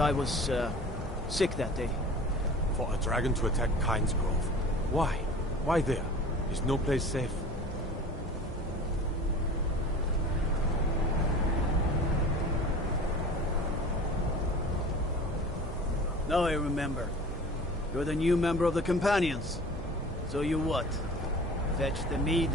I was, sick that day. For a dragon to attack Kyne's Grove. Why? Why there? Is no place safe? Now I remember. You're the new member of the Companions. So you what? Fetch the mead?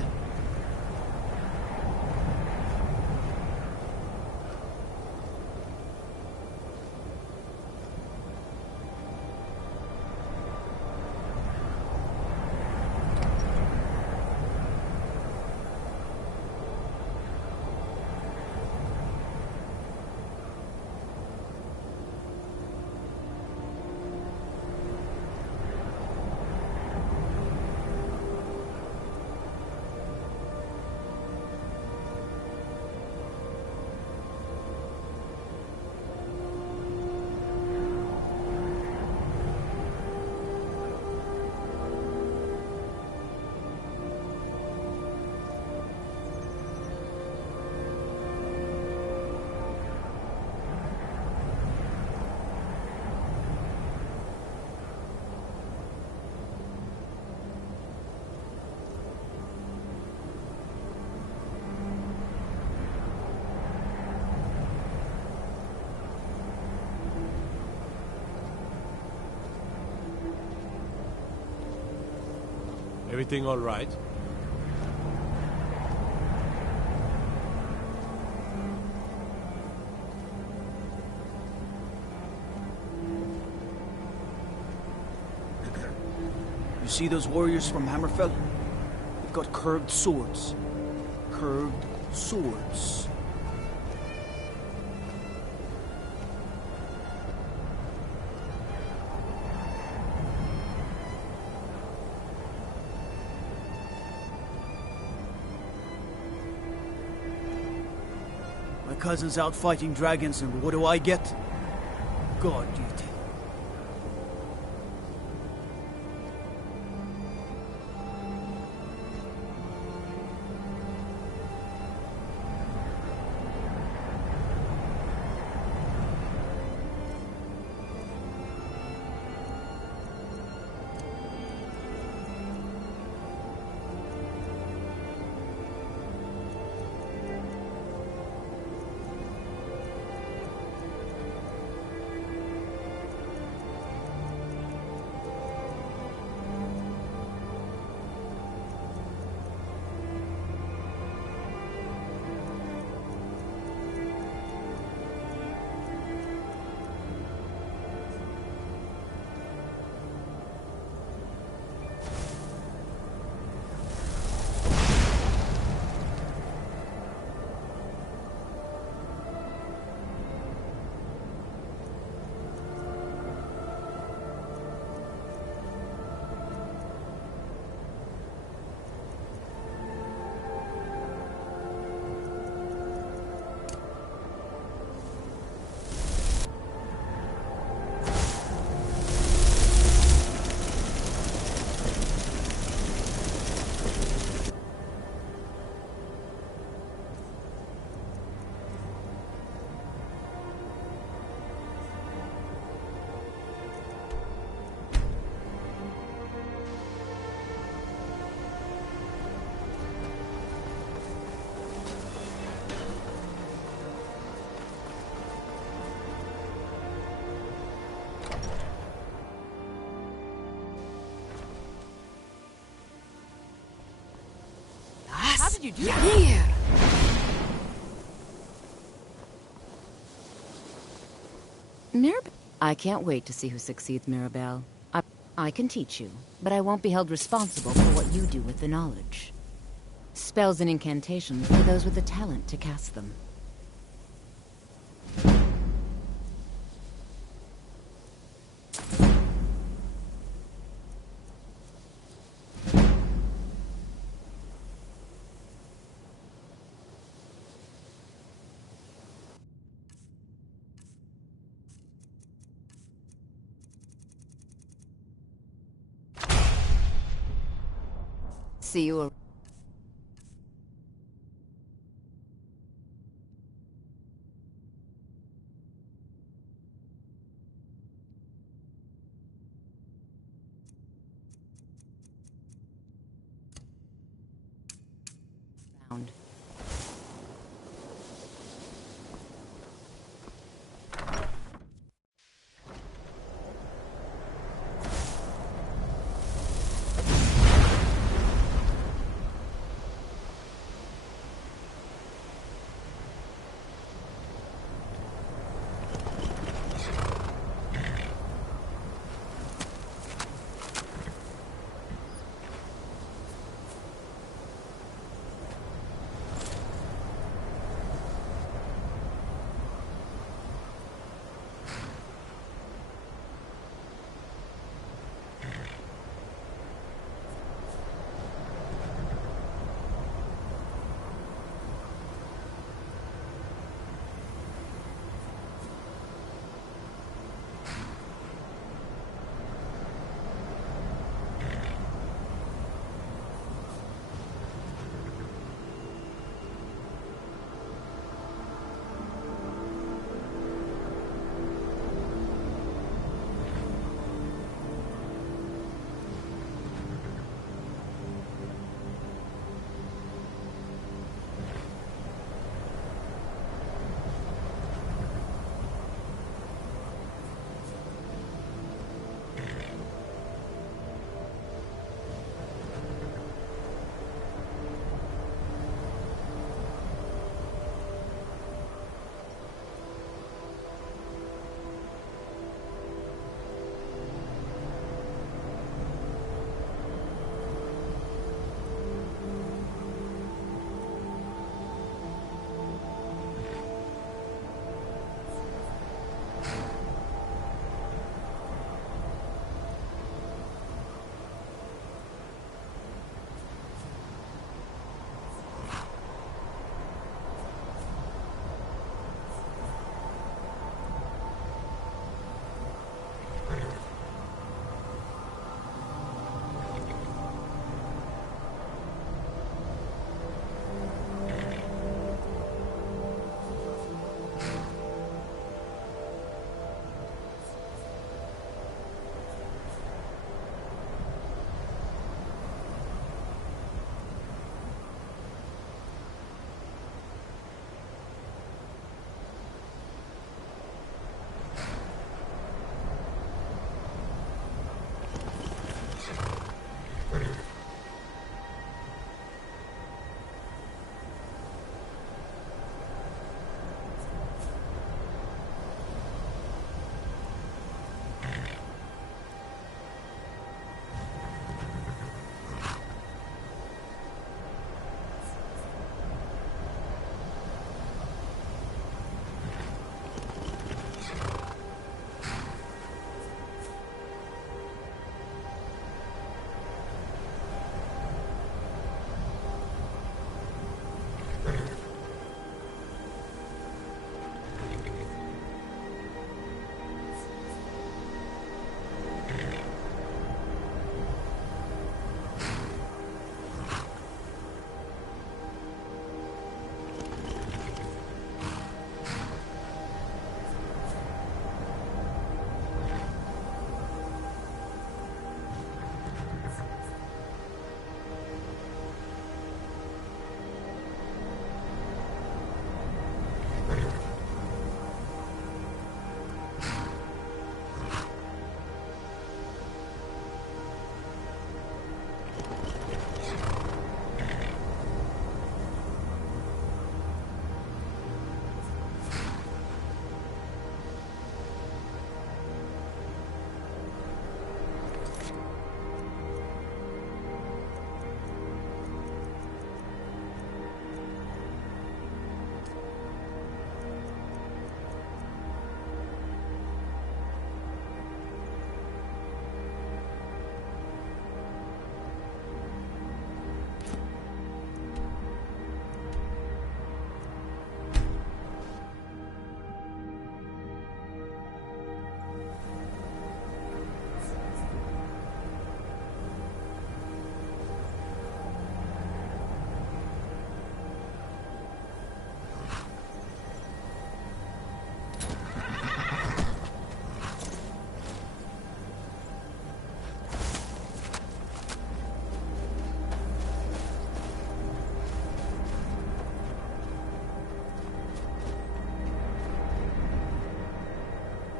Everything all right? You see those warriors from Hammerfell? They've got curved swords. Curved swords. My cousin's out fighting dragons, and what do I get? God duty. How did you do that? Yeah. I can't wait to see who succeeds Mirabelle. I can teach you, but I won't be held responsible for what you do with the knowledge. Spells and incantations for those with the talent to cast them. See you.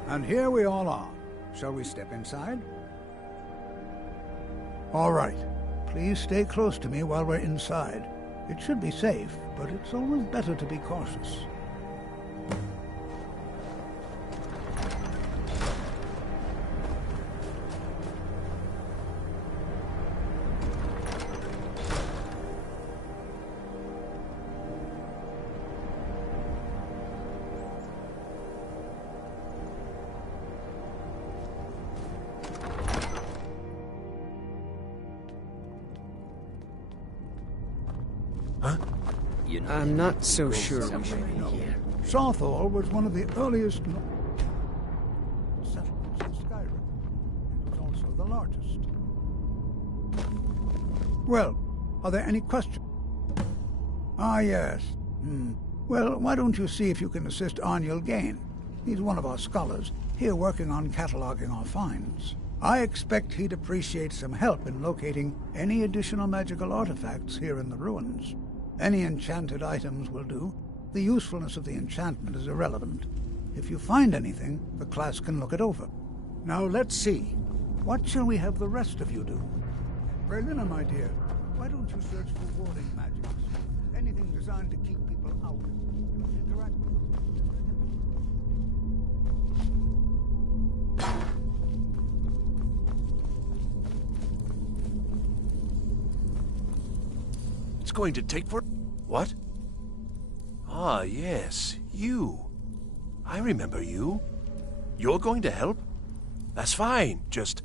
And here we all are. Shall we step inside? All right. Please stay close to me while we're inside. It should be safe, but it's always better to be cautious. I'm not so sure we should be here. Sawthorpe was one of the earliest settlements in Skyrim. It was also the largest. Well, are there any questions? Ah, yes. Well, why don't you see if you can assist Arniel Gain? He's one of our scholars, here working on cataloging our finds. I expect he'd appreciate some help in locating any additional magical artifacts here in the ruins. Any enchanted items will do. The usefulness of the enchantment is irrelevant. If you find anything, the class can look it over. Now let's see. What shall we have the rest of you do? Berlina, my dear, why don't you search for warding magics? Anything designed to keep people out. Don't interact with them. It's going to take for... What? Ah, yes, you. I remember you. You're going to help? That's fine, just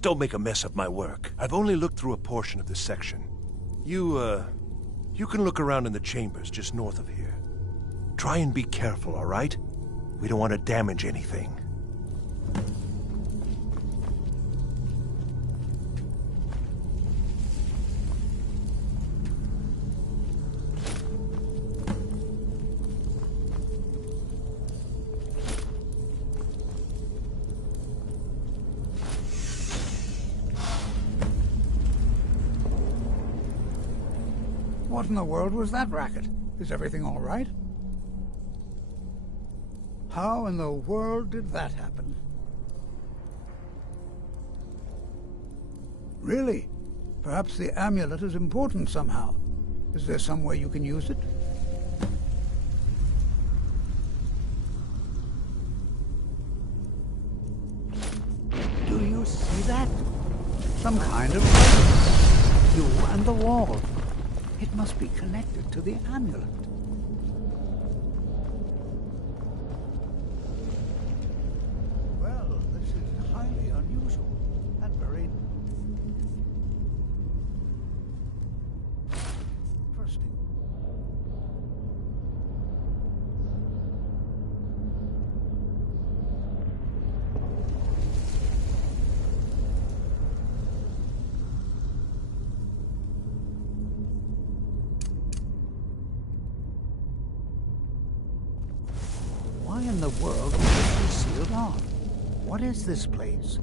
don't make a mess of my work. I've only looked through a portion of this section. You can look around in the chambers just north of here. Try and be careful, all right? We don't want to damage anything. What in the world was that racket? Is everything all right? How in the world did that happen? Really? Perhaps the amulet is important somehow. Is there some way you can use it? Do you see that? Some kind of... You and the wall. It must be connected to the amulet. Well, this is highly unusual and very interesting. Why in the world would this be sealed off? What is this place?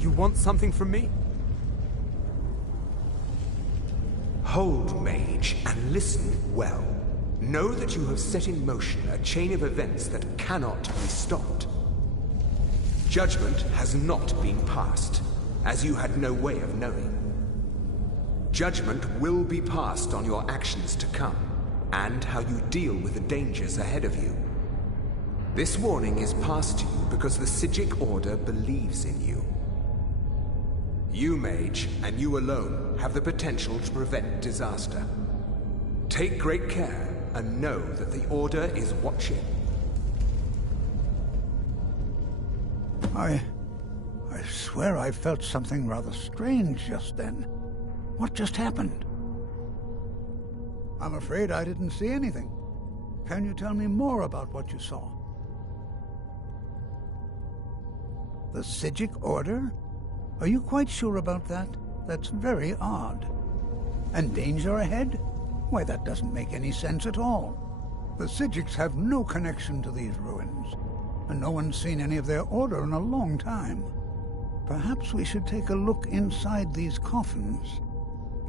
You want something from me? Hold, mage, and listen well. Know that you have set in motion a chain of events that cannot be stopped. Judgment has not been passed, as you had no way of knowing. Judgment will be passed on your actions to come, and how you deal with the dangers ahead of you. This warning is passed to you because the Psijic Order believes in you. You, mage, and you alone, have the potential to prevent disaster. Take great care, and know that the Order is watching. I swear I felt something rather strange just then. What just happened? I'm afraid I didn't see anything. Can you tell me more about what you saw? The Psijic Order? Are you quite sure about that? That's very odd. And danger ahead? Why, that doesn't make any sense at all. The Psijics have no connection to these ruins, and no one's seen any of their order in a long time. Perhaps we should take a look inside these coffins.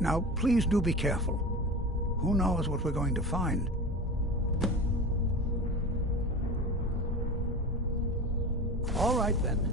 Now, please do be careful. Who knows what we're going to find? All right, then.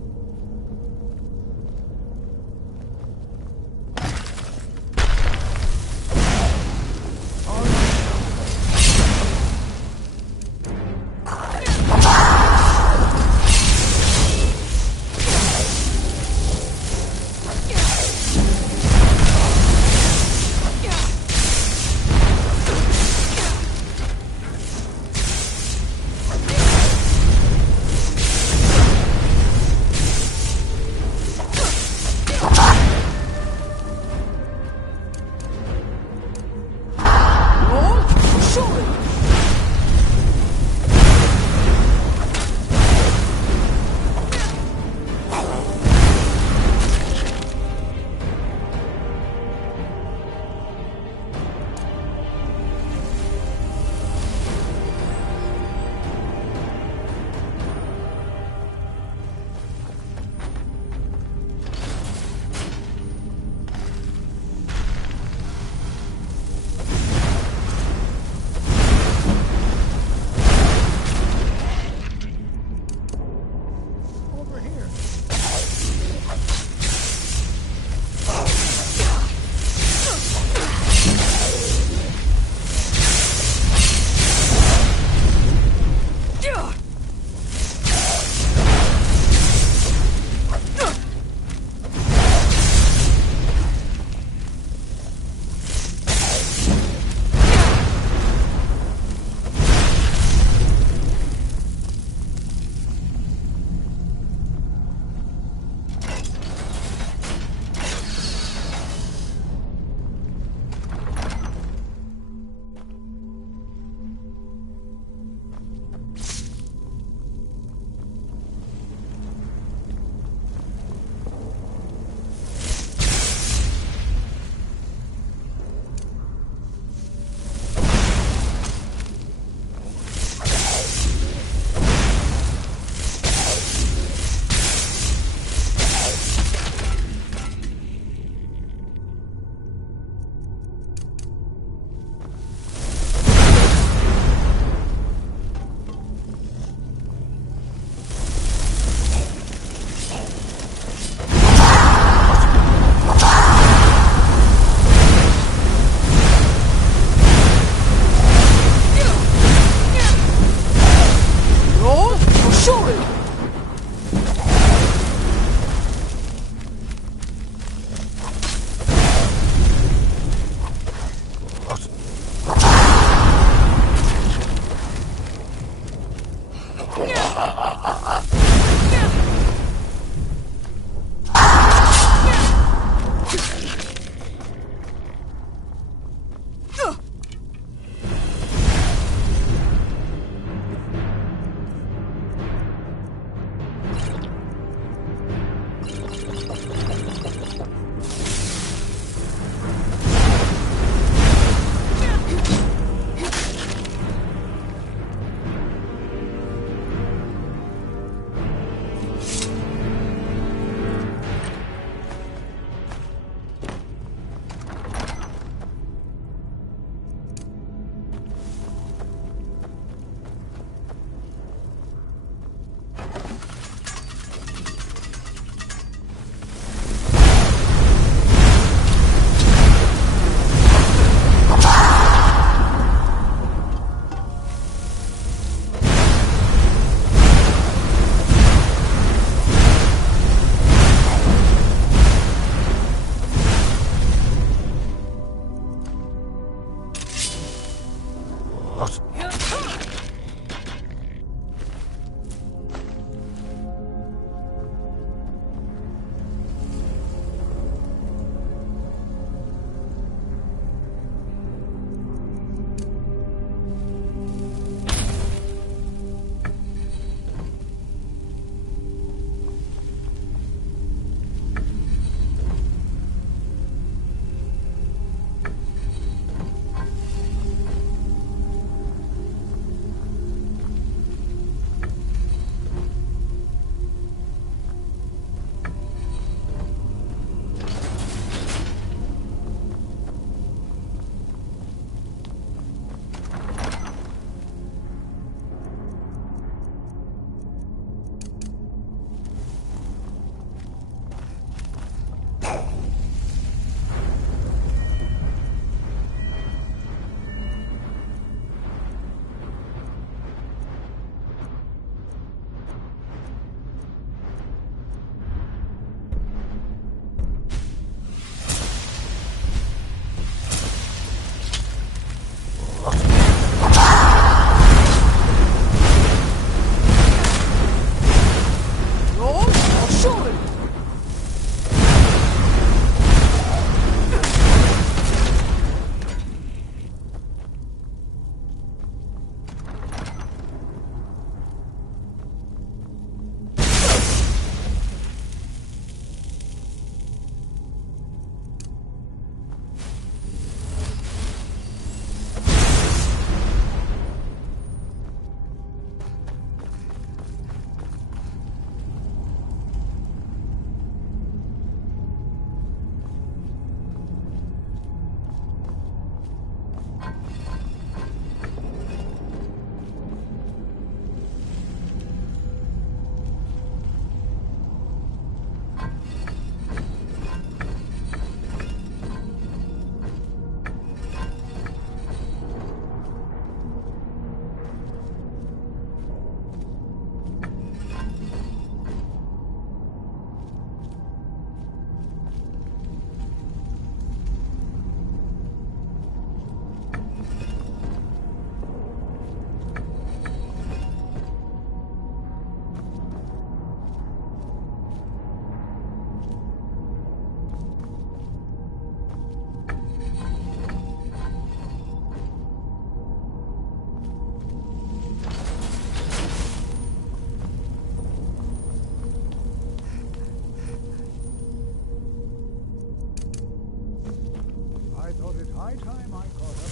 high time I caught up.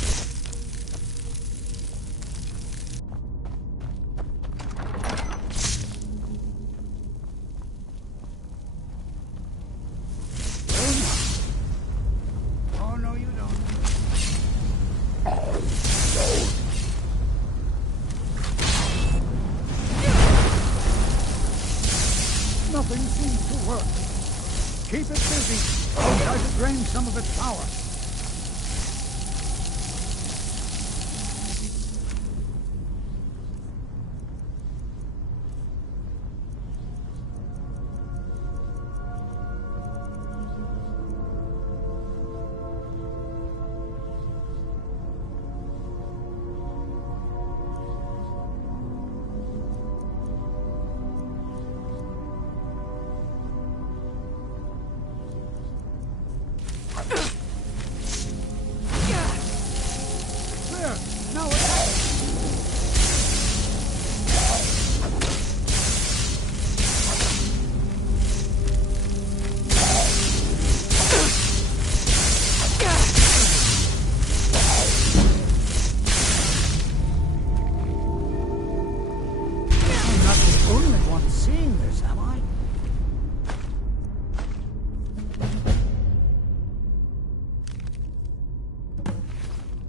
Oh, no, you don't. Nothing seems to work. Keep it busy. I'll try to drain some of its power.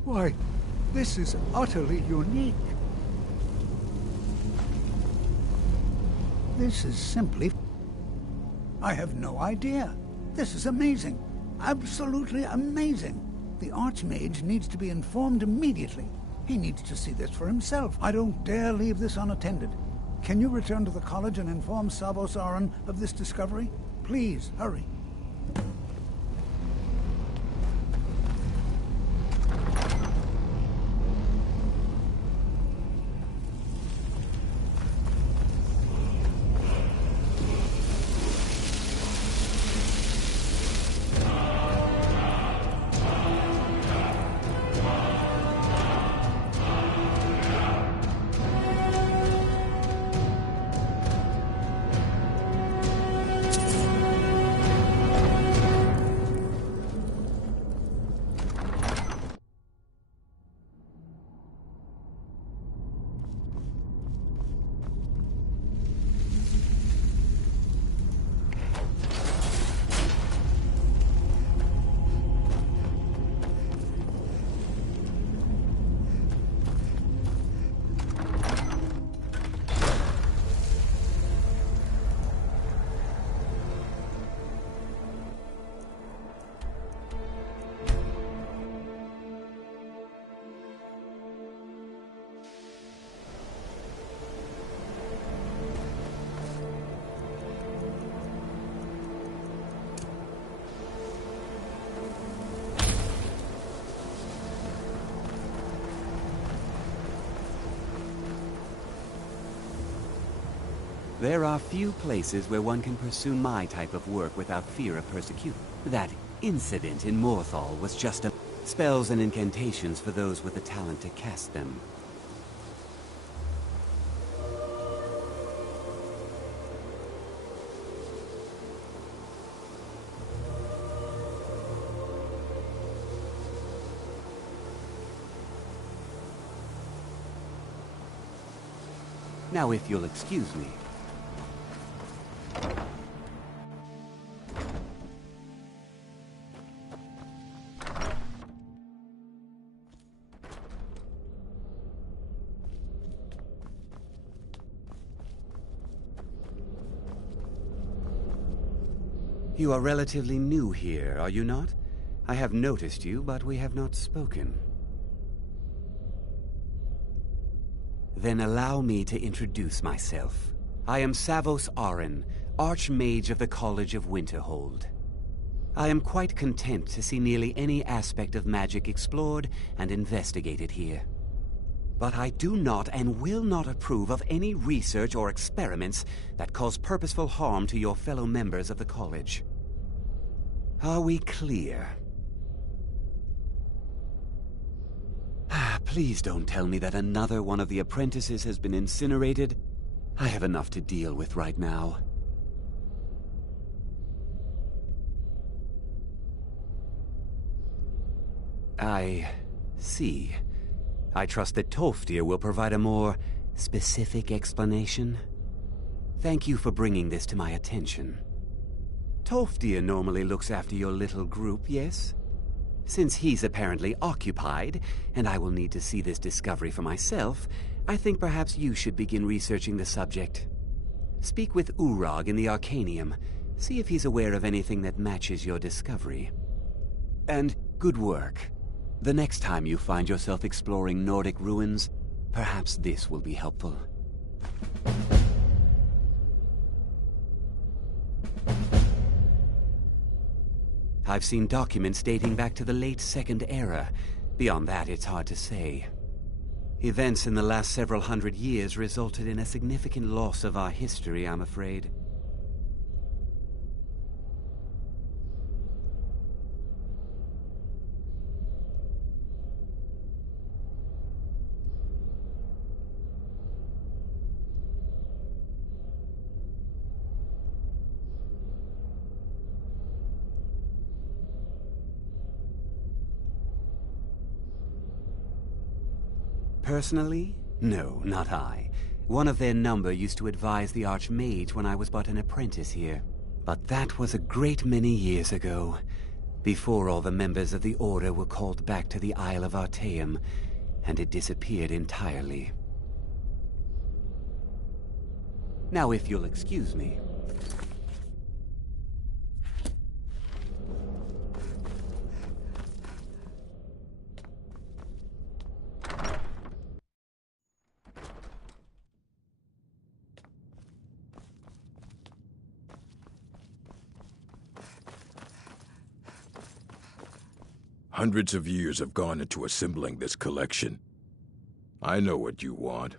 Why, this is utterly unique. This is simply... I have no idea. This is amazing. Absolutely amazing. The Archmage needs to be informed immediately. He needs to see this for himself. I don't dare leave this unattended. Can you return to the college and inform Savos Aran of this discovery? Please, hurry. There are few places where one can pursue my type of work without fear of persecution. That incident in Morthal was just a... spells and incantations for those with the talent to cast them. Now, if you'll excuse me. You are relatively new here, are you not? I have noticed you, but we have not spoken. Then allow me to introduce myself. I am Savos Aran, Archmage of the College of Winterhold. I am quite content to see nearly any aspect of magic explored and investigated here. But I do not and will not approve of any research or experiments that cause purposeful harm to your fellow members of the college. Are we clear? Please don't tell me that another one of the apprentices has been incinerated. I have enough to deal with right now. I see. I trust that Tolfdir will provide a more specific explanation. Thank you for bringing this to my attention. Tolfdir normally looks after your little group, yes? Since he's apparently occupied, and I will need to see this discovery for myself, I think perhaps you should begin researching the subject. Speak with Urag in the Arcanium. See if he's aware of anything that matches your discovery. And good work. The next time you find yourself exploring Nordic ruins, perhaps this will be helpful. I've seen documents dating back to the late Second Era. Beyond that, it's hard to say. Events in the last several hundred years resulted in a significant loss of our history, I'm afraid. Personally? No, not I. One of their number used to advise the Archmage when I was but an apprentice here. But that was a great many years ago, before all the members of the Order were called back to the Isle of Artaeum, and it disappeared entirely. Now, if you'll excuse me. Hundreds of years have gone into assembling this collection. I know what you want.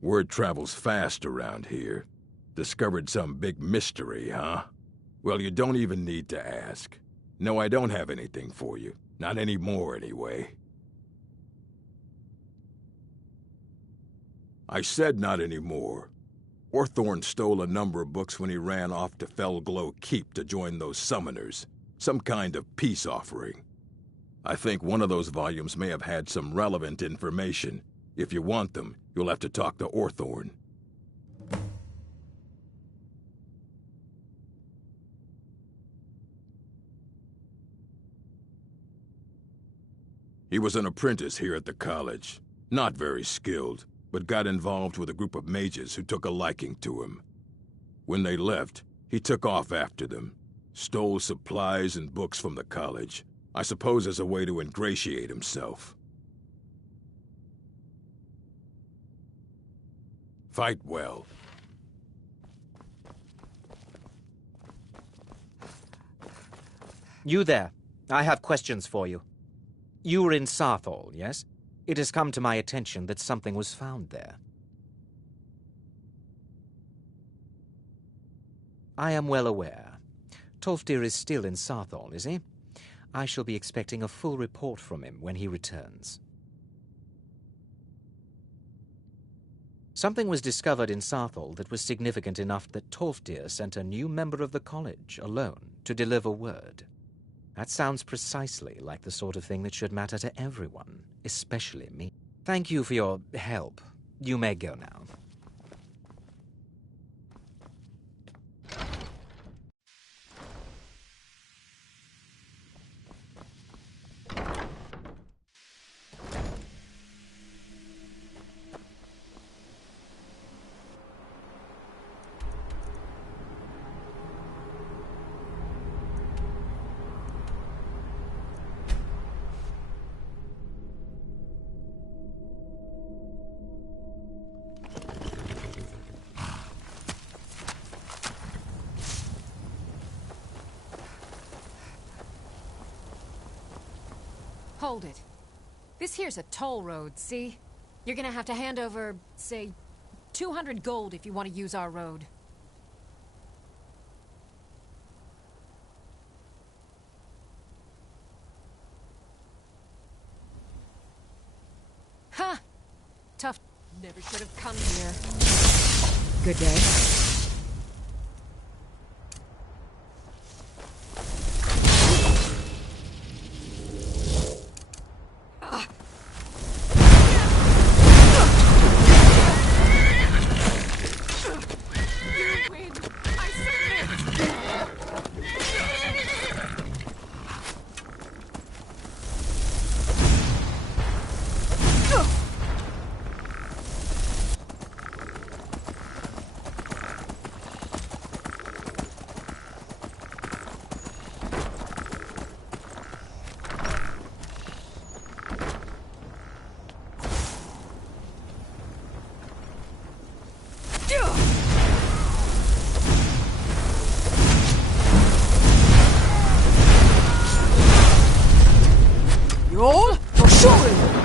Word travels fast around here. Discovered some big mystery, huh? Well, you don't even need to ask. No, I don't have anything for you. Not anymore, anyway. I said not anymore. Orthorn stole a number of books when he ran off to Felglow Keep to join those summoners. Some kind of peace offering. I think one of those volumes may have had some relevant information. If you want them, you'll have to talk to Orthorn. He was an apprentice here at the college. Not very skilled, but got involved with a group of mages who took a liking to him. When they left, he took off after them. Stole supplies and books from the college. I suppose as a way to ingratiate himself. Fight well. You there. I have questions for you. You were in Sarthal, yes? It has come to my attention that something was found there. I am well aware. Tolfdir is still in Sarthal, is he? I shall be expecting a full report from him when he returns. Something was discovered in Sarthal that was significant enough that Tolfdir sent a new member of the college, alone, to deliver word. That sounds precisely like the sort of thing that should matter to everyone, especially me. Thank you for your help. You may go now. Hold it. This here's a toll road, see? You're gonna have to hand over, say, 200 gold if you want to use our road. Ha! Tough. Never should have come here. Good day. Roll or shoot it!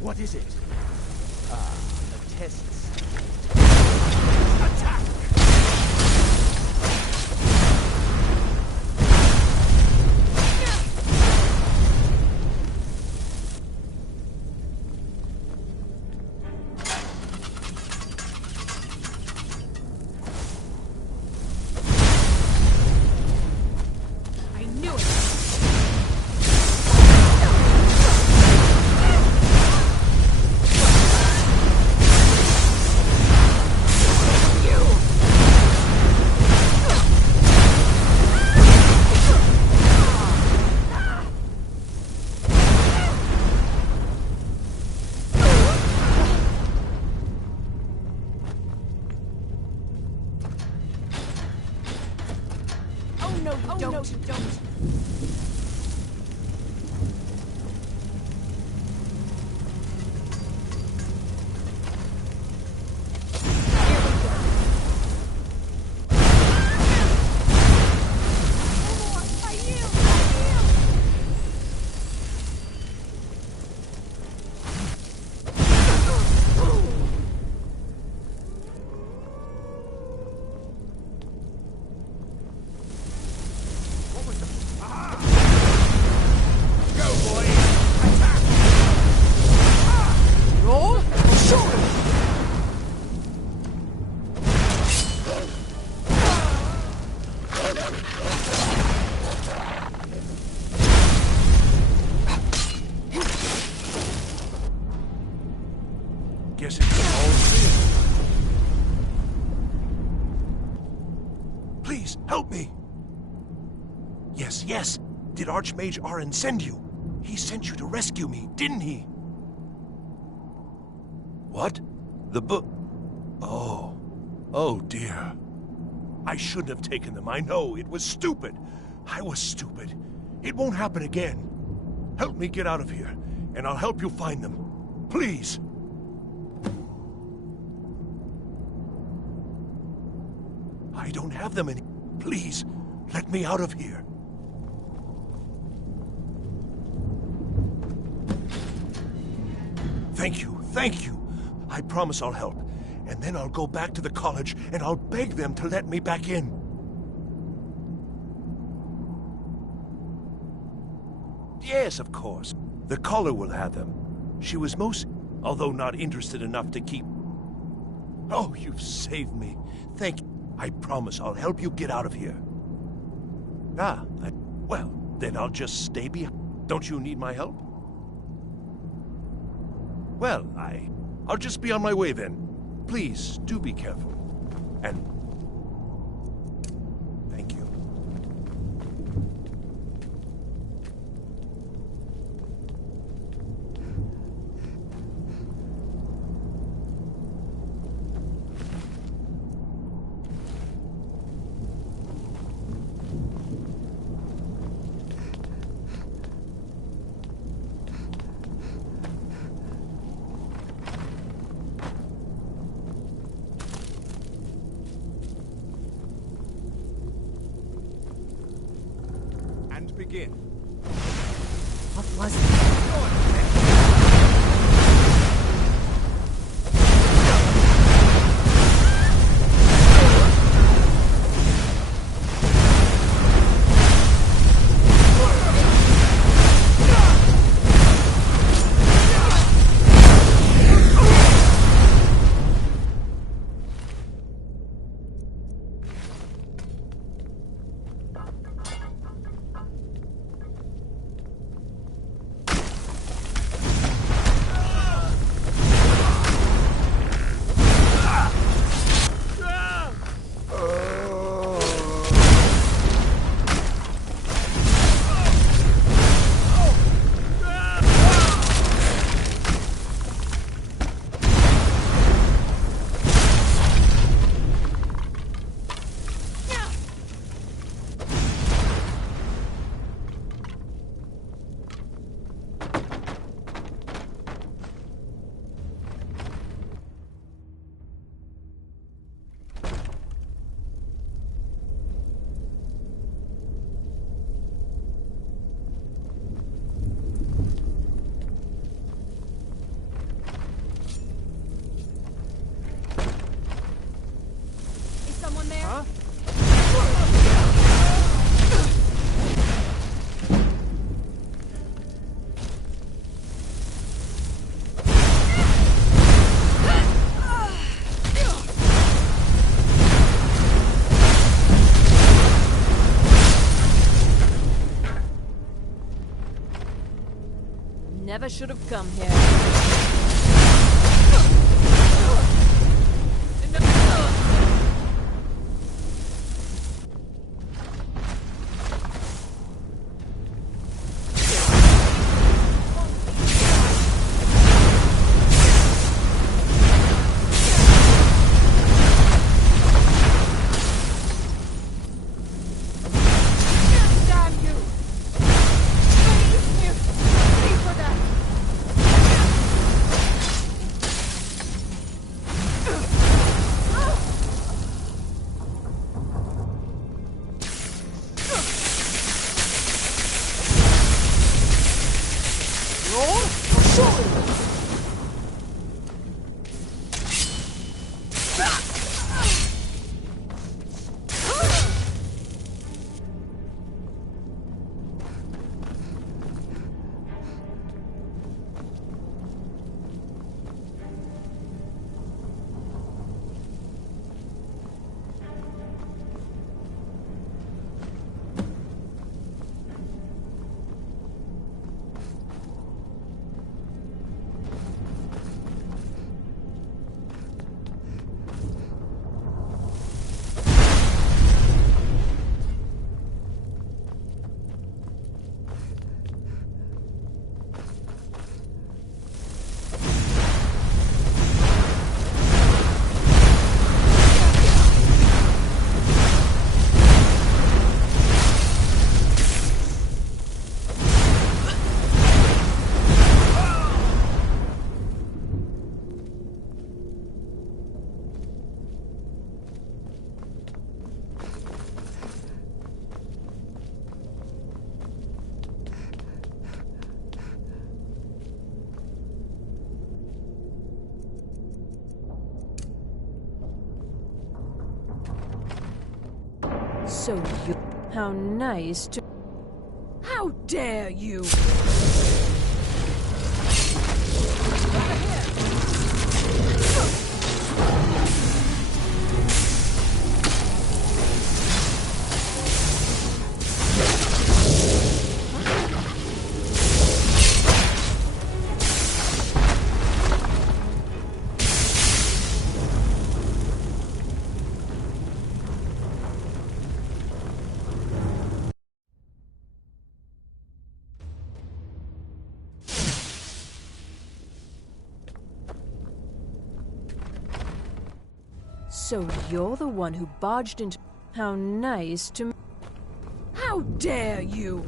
What is it? The tests. Attack! I knew it! Don't. Guess it's all clear. Please, help me! Yes. Did Archmage Aren send you? He sent you to rescue me, didn't he? What? The book? Oh dear. I shouldn't have taken them. I know. It was stupid. I was stupid. It won't happen again. Help me get out of here, and I'll help you find them. Please. I don't have them any. Please, let me out of here. Thank you, thank you. I promise I'll help. And then I'll go back to the college and I'll beg them to let me back in. Yes, of course. The caller will have them. She was most, although not interested enough to keep... Oh, you've saved me. Thank you. I promise I'll help you get out of here. Well, then I'll just stay behind. Don't you need my help? Well, I'll just be on my way then. Please, do be careful. And... thank you. Begin. What was that? Never should have come here. Damn you! So you... How nice to... How dare you! So you're the one who barged into... How nice to... How dare you!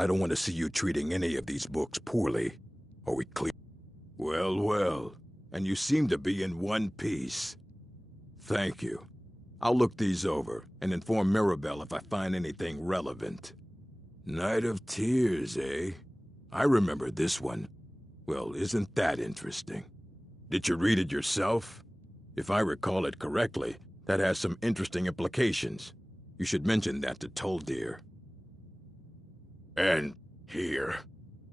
I don't want to see you treating any of these books poorly. Are we clear? Well, well. And you seem to be in one piece. Thank you. I'll look these over and inform Mirabelle if I find anything relevant. Night of Tears, eh? I remember this one. Well, isn't that interesting? Did you read it yourself? If I recall it correctly, that has some interesting implications. You should mention that to Toldir. And here.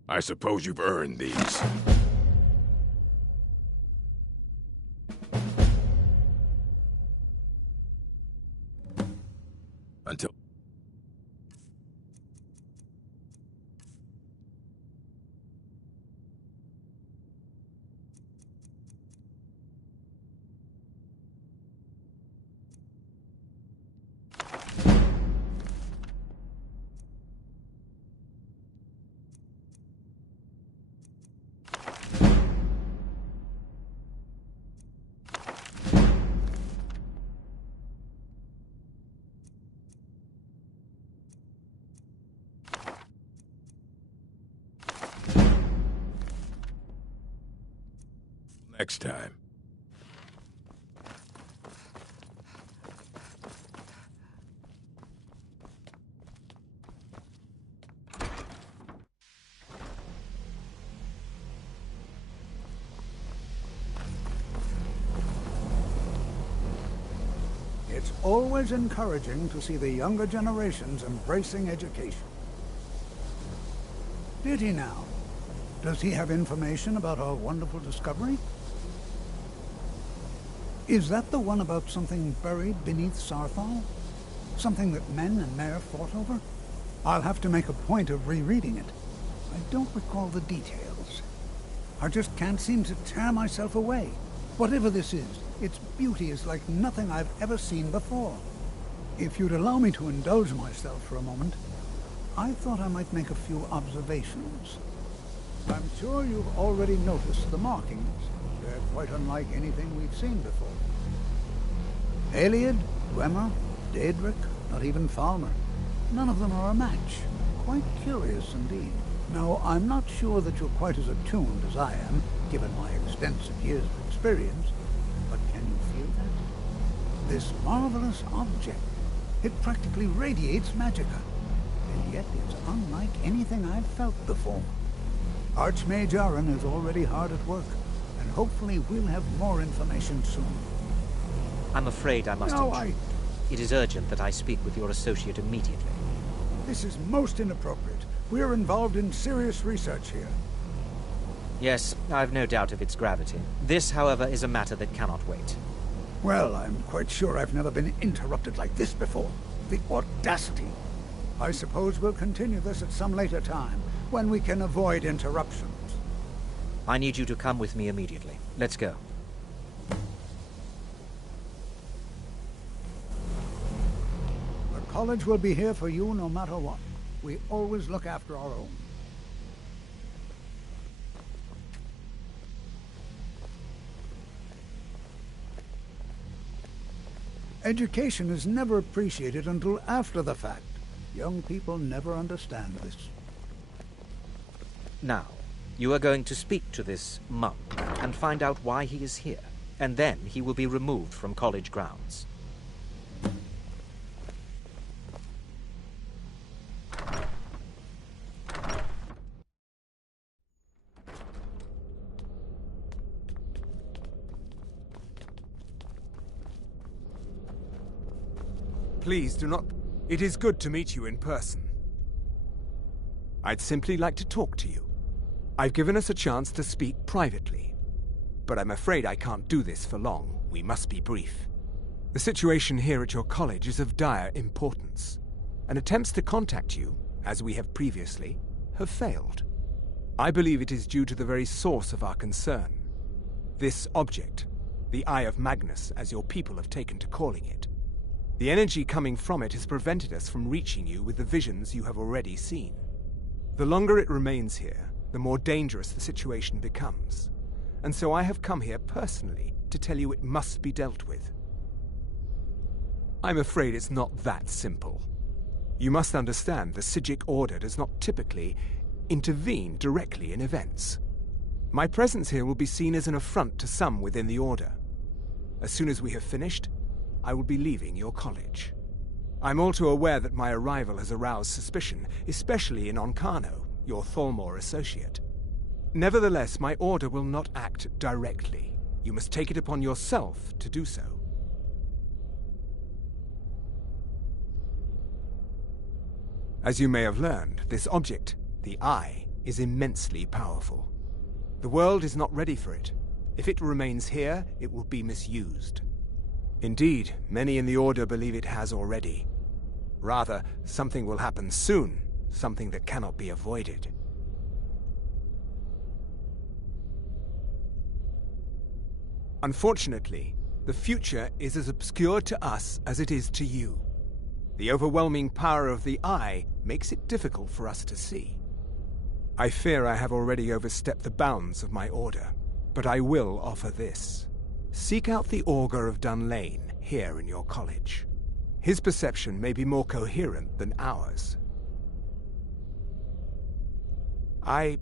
I suppose you've earned these. Until... Next time. It's always encouraging to see the younger generations embracing education. Did he now? Does he have information about our wonderful discovery? Is that the one about something buried beneath Sarthal? Something that men and Mare fought over? I'll have to make a point of rereading it. I don't recall the details. I just can't seem to tear myself away. Whatever this is, its beauty is like nothing I've ever seen before. If you'd allow me to indulge myself for a moment, I thought I might make a few observations. I'm sure you've already noticed the markings. They're quite unlike anything we've seen before. Eliad, Dwemer, Daedric, not even Falmer. None of them are a match. Quite curious indeed. Now, I'm not sure that you're quite as attuned as I am, given my extensive years of experience, but can you feel that? This marvelous object, it practically radiates magicka, and yet it's unlike anything I've felt before. Archmage Aaron is already hard at work, and hopefully we'll have more information soon. I'm afraid I must... No, It is urgent that I speak with your associate immediately. This is most inappropriate. We're involved in serious research here. Yes, I've no doubt of its gravity. This, however, is a matter that cannot wait. Well, I'm quite sure I've never been interrupted like this before. The audacity. I suppose we'll continue this at some later time, when we can avoid interruptions. I need you to come with me immediately. Let's go. The college will be here for you no matter what. We always look after our own. Education is never appreciated until after the fact. Young people never understand this. Now, you are going to speak to this monk and find out why he is here, and then he will be removed from college grounds. Please do not... It is good to meet you in person. I'd simply like to talk to you. I've given us a chance to speak privately. But I'm afraid I can't do this for long. We must be brief. The situation here at your college is of dire importance, and attempts to contact you, as we have previously, have failed. I believe it is due to the very source of our concern. This object, the Eye of Magnus, as your people have taken to calling it. The energy coming from it has prevented us from reaching you with the visions you have already seen. The longer it remains here, the more dangerous the situation becomes. And so I have come here personally to tell you it must be dealt with. I'm afraid it's not that simple. You must understand the Psijic Order does not typically intervene directly in events. My presence here will be seen as an affront to some within the Order. As soon as we have finished, I will be leaving your college. I'm all too aware that my arrival has aroused suspicion, especially in Onkano, your Thalmor associate. Nevertheless, my Order will not act directly. You must take it upon yourself to do so. As you may have learned, this object, the Eye, is immensely powerful. The world is not ready for it. If it remains here, it will be misused. Indeed, many in the Order believe it has already. Rather, something will happen soon, something that cannot be avoided. Unfortunately, the future is as obscure to us as it is to you. The overwhelming power of the Eye makes it difficult for us to see. I fear I have already overstepped the bounds of my Order, but I will offer this. Seek out the Augur of Dunlane here in your college. His perception may be more coherent than ours. I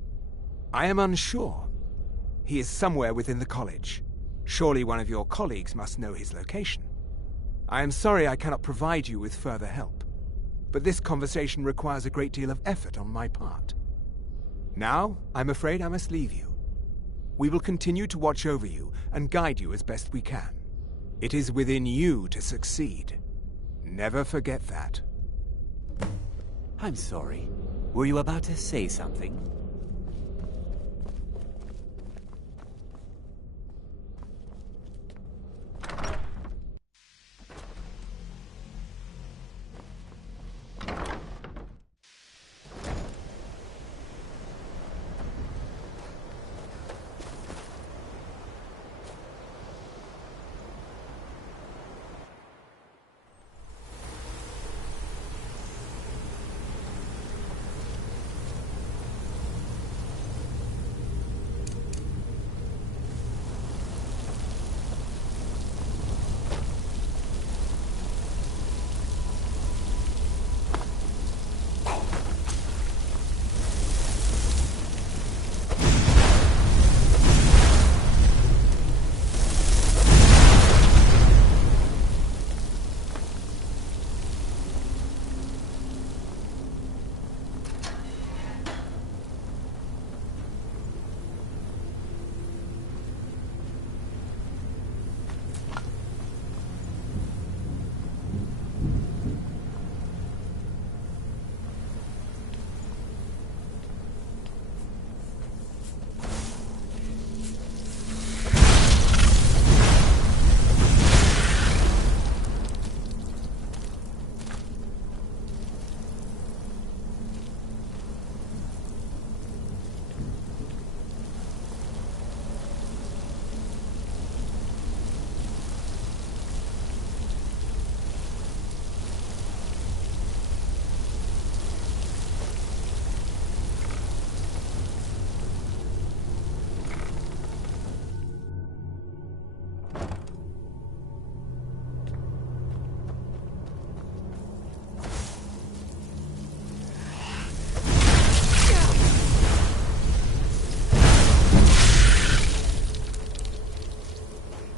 am unsure. He is somewhere within the college. Surely one of your colleagues must know his location. I am sorry I cannot provide you with further help, but this conversation requires a great deal of effort on my part. Now, I'm afraid I must leave you. We will continue to watch over you and guide you as best we can. It is within you to succeed. Never forget that. I'm sorry. Were you about to say something?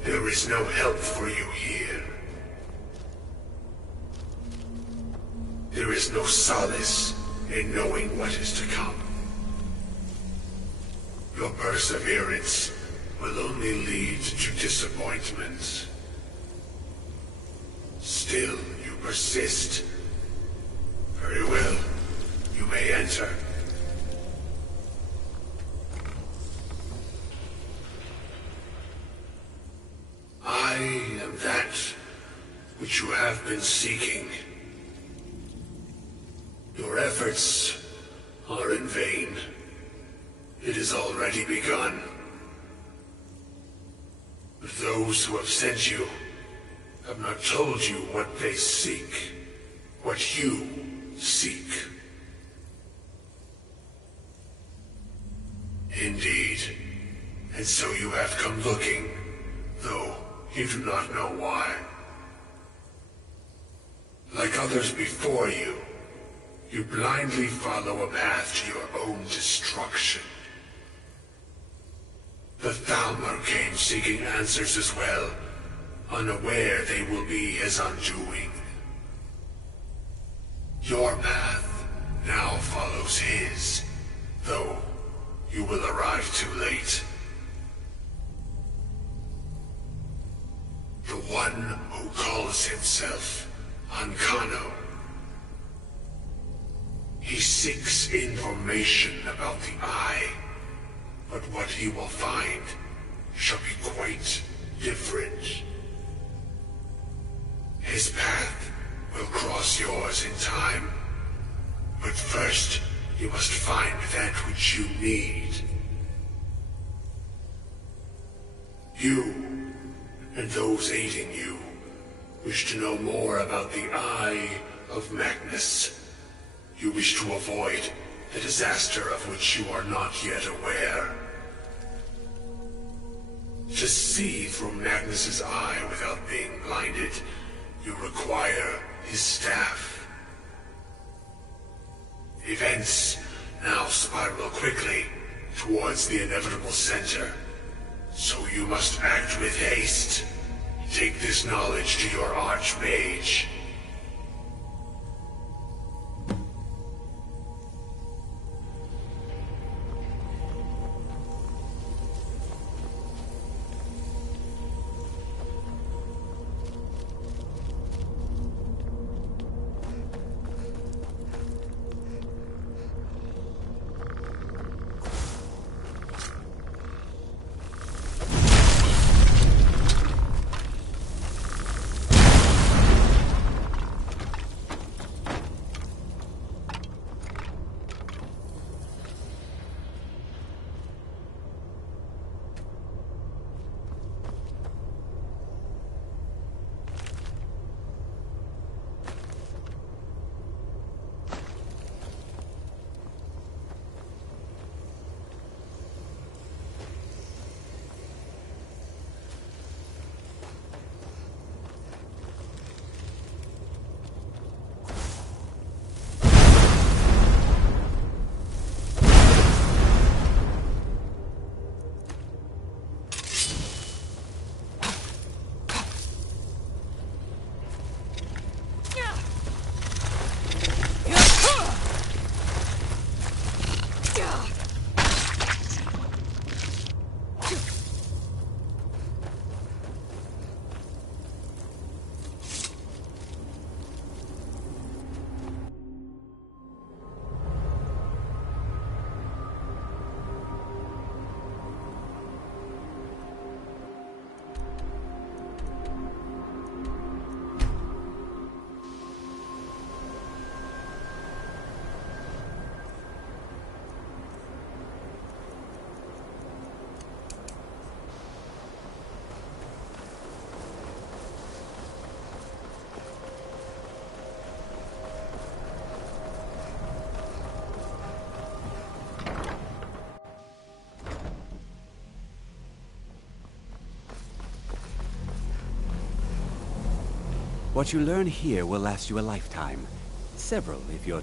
There is no help for you here. There is no solace in knowing what is to come. Your perseverance will only lead to disappointment. Still, you persist. Very well. You may enter. I am that which you have been seeking. Your efforts are in vain. It has already begun. But those who have sent you have not told you what they seek, what you seek. Indeed. And so you have come looking, though you do not know why. Like others before you, You blindly follow a path to your own destruction. The Thalmor came seeking answers as well, unaware they will be his undoing. Your path now follows his, though you will arrive too late. The one who calls himself Ancano. He seeks information about the Eye, but what he will find shall be quite different. His path will cross yours in time, but first you must find that which you need. You, and those aiding you, wish to know more about the Eye of Magnus. You wish to avoid the disaster of which you are not yet aware. To see through Magnus's eye without being blinded, you require his staff. Events now spiral quickly towards the inevitable center, so you must act with haste. Take this knowledge to your Archmage. What you learn here will last you a lifetime. Several, if you're...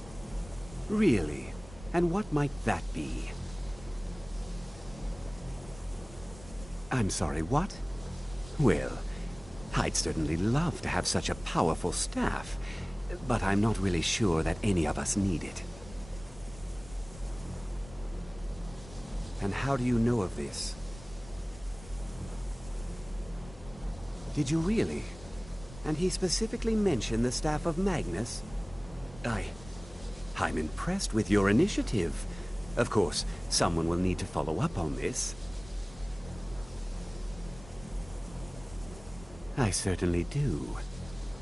Really? And what might that be? I'm sorry, what? Well, I'd certainly love to have such a powerful staff, but I'm not really sure that any of us need it. And how do you know of this? Did you really? And he specifically mentioned the staff of Magnus? I'm impressed with your initiative. Of course, someone will need to follow up on this. I certainly do.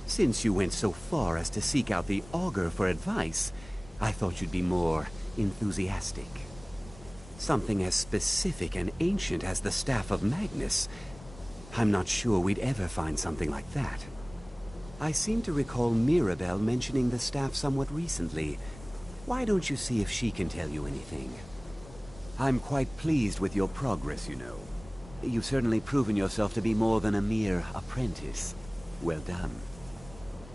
Since you went so far as to seek out the Augur for advice, I thought you'd be more enthusiastic. Something as specific and ancient as the staff of Magnus. I'm not sure we'd ever find something like that. I seem to recall Mirabelle mentioning the staff somewhat recently. Why don't you see if she can tell you anything? I'm quite pleased with your progress, you know. You've certainly proven yourself to be more than a mere apprentice. Well done.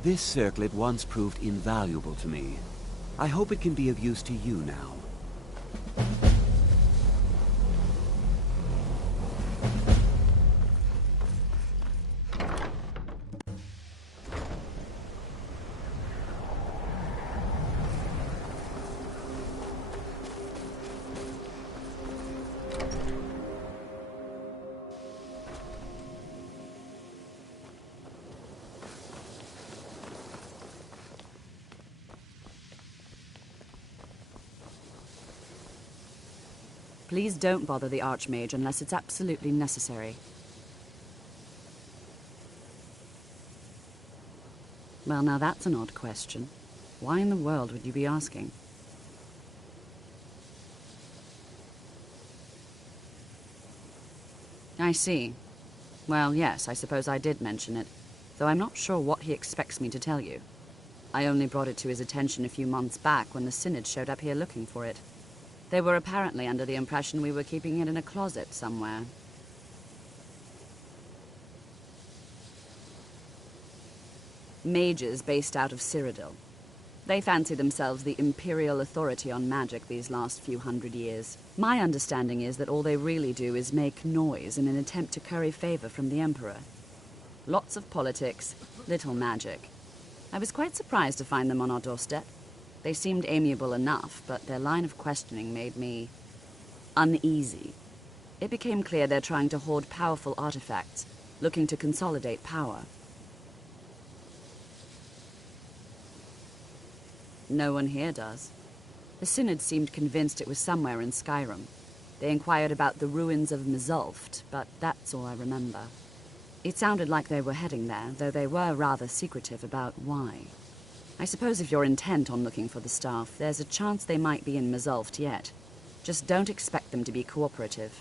This circlet once proved invaluable to me. I hope it can be of use to you now. Please don't bother the Archmage unless it's absolutely necessary. Well, now that's an odd question. Why in the world would you be asking? I see. Well, yes, I suppose I did mention it, though I'm not sure what he expects me to tell you. I only brought it to his attention a few months back when the Synod showed up here looking for it. They were apparently under the impression we were keeping it in a closet somewhere. Mages based out of Cyrodiil. They fancy themselves the imperial authority on magic these last few hundred years. My understanding is that all they really do is make noise in an attempt to curry favor from the Emperor. Lots of politics, little magic. I was quite surprised to find them on our doorstep. They seemed amiable enough, but their line of questioning made me uneasy. It became clear they're trying to hoard powerful artifacts, looking to consolidate power. No one here does. The Synod seemed convinced it was somewhere in Skyrim. They inquired about the ruins of Mizulft, but that's all I remember. It sounded like they were heading there, though they were rather secretive about why. I suppose if you're intent on looking for the staff, there's a chance they might be in Mizulft yet. Just don't expect them to be cooperative.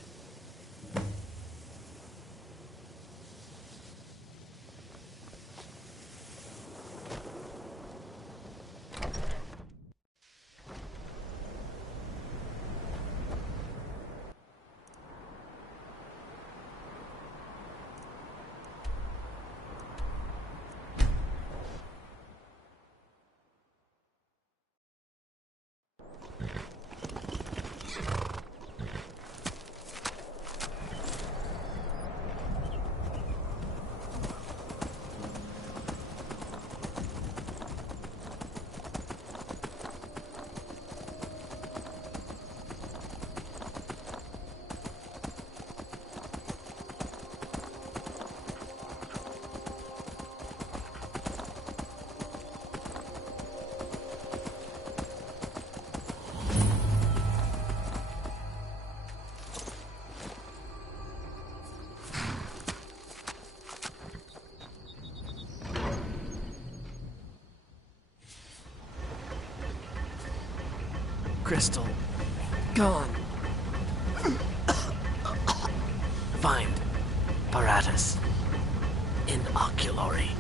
Crystal. Gone. Find Paratus. In Oculory.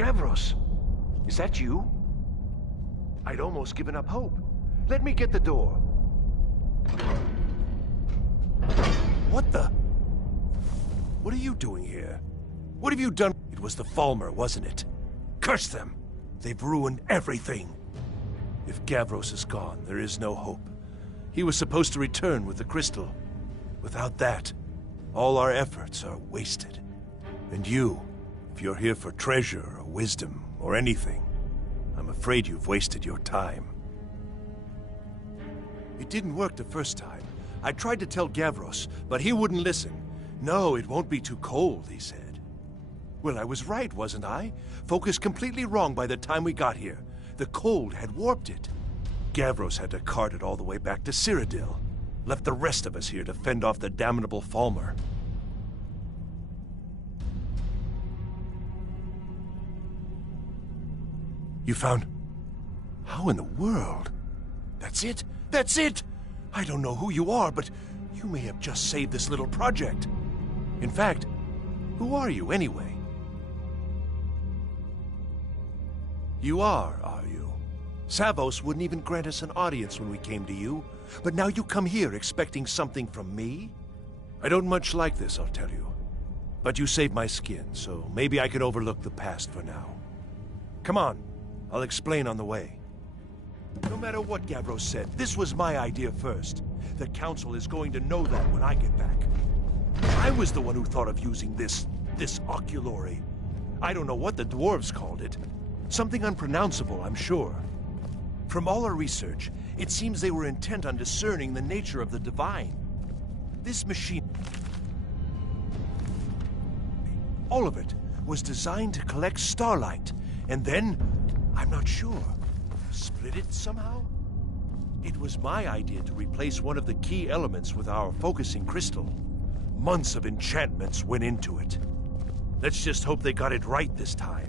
Gavros, is that you? I'd almost given up hope. Let me get the door. What the? What are you doing here? What have you done? It was the Falmer, wasn't it? Curse them! They've ruined everything. If Gavros is gone, there is no hope. He was supposed to return with the crystal. Without that, all our efforts are wasted. And you, if you're here for treasure or wisdom or anything, I'm afraid you've wasted your time. It didn't work the first time. I tried to tell Gavros, but he wouldn't listen. No, it won't be too cold, he said. Well, I was right, wasn't I? Focus completely wrong by the time we got here. The cold had warped it. Gavros had to cart it all the way back to Cyrodiil. Left the rest of us here to fend off the damnable Falmer. You found... How in the world? That's it? That's it! I don't know who you are, but you may have just saved this little project. In fact, who are you anyway? You are you? Savos wouldn't even grant us an audience when we came to you, but now you come here expecting something from me? I don't much like this, I'll tell you. But you saved my skin, so maybe I can overlook the past for now. Come on, I'll explain on the way. No matter what Gavros said, this was my idea first. The Council is going to know that when I get back. I was the one who thought of using this oculory. I don't know what the dwarves called it. Something unpronounceable, I'm sure. From all our research, it seems they were intent on discerning the nature of the divine. This machine... all of it was designed to collect starlight, and then, I'm not sure, split it somehow? It was my idea to replace one of the key elements with our focusing crystal. Months of enchantments went into it. Let's just hope they got it right this time.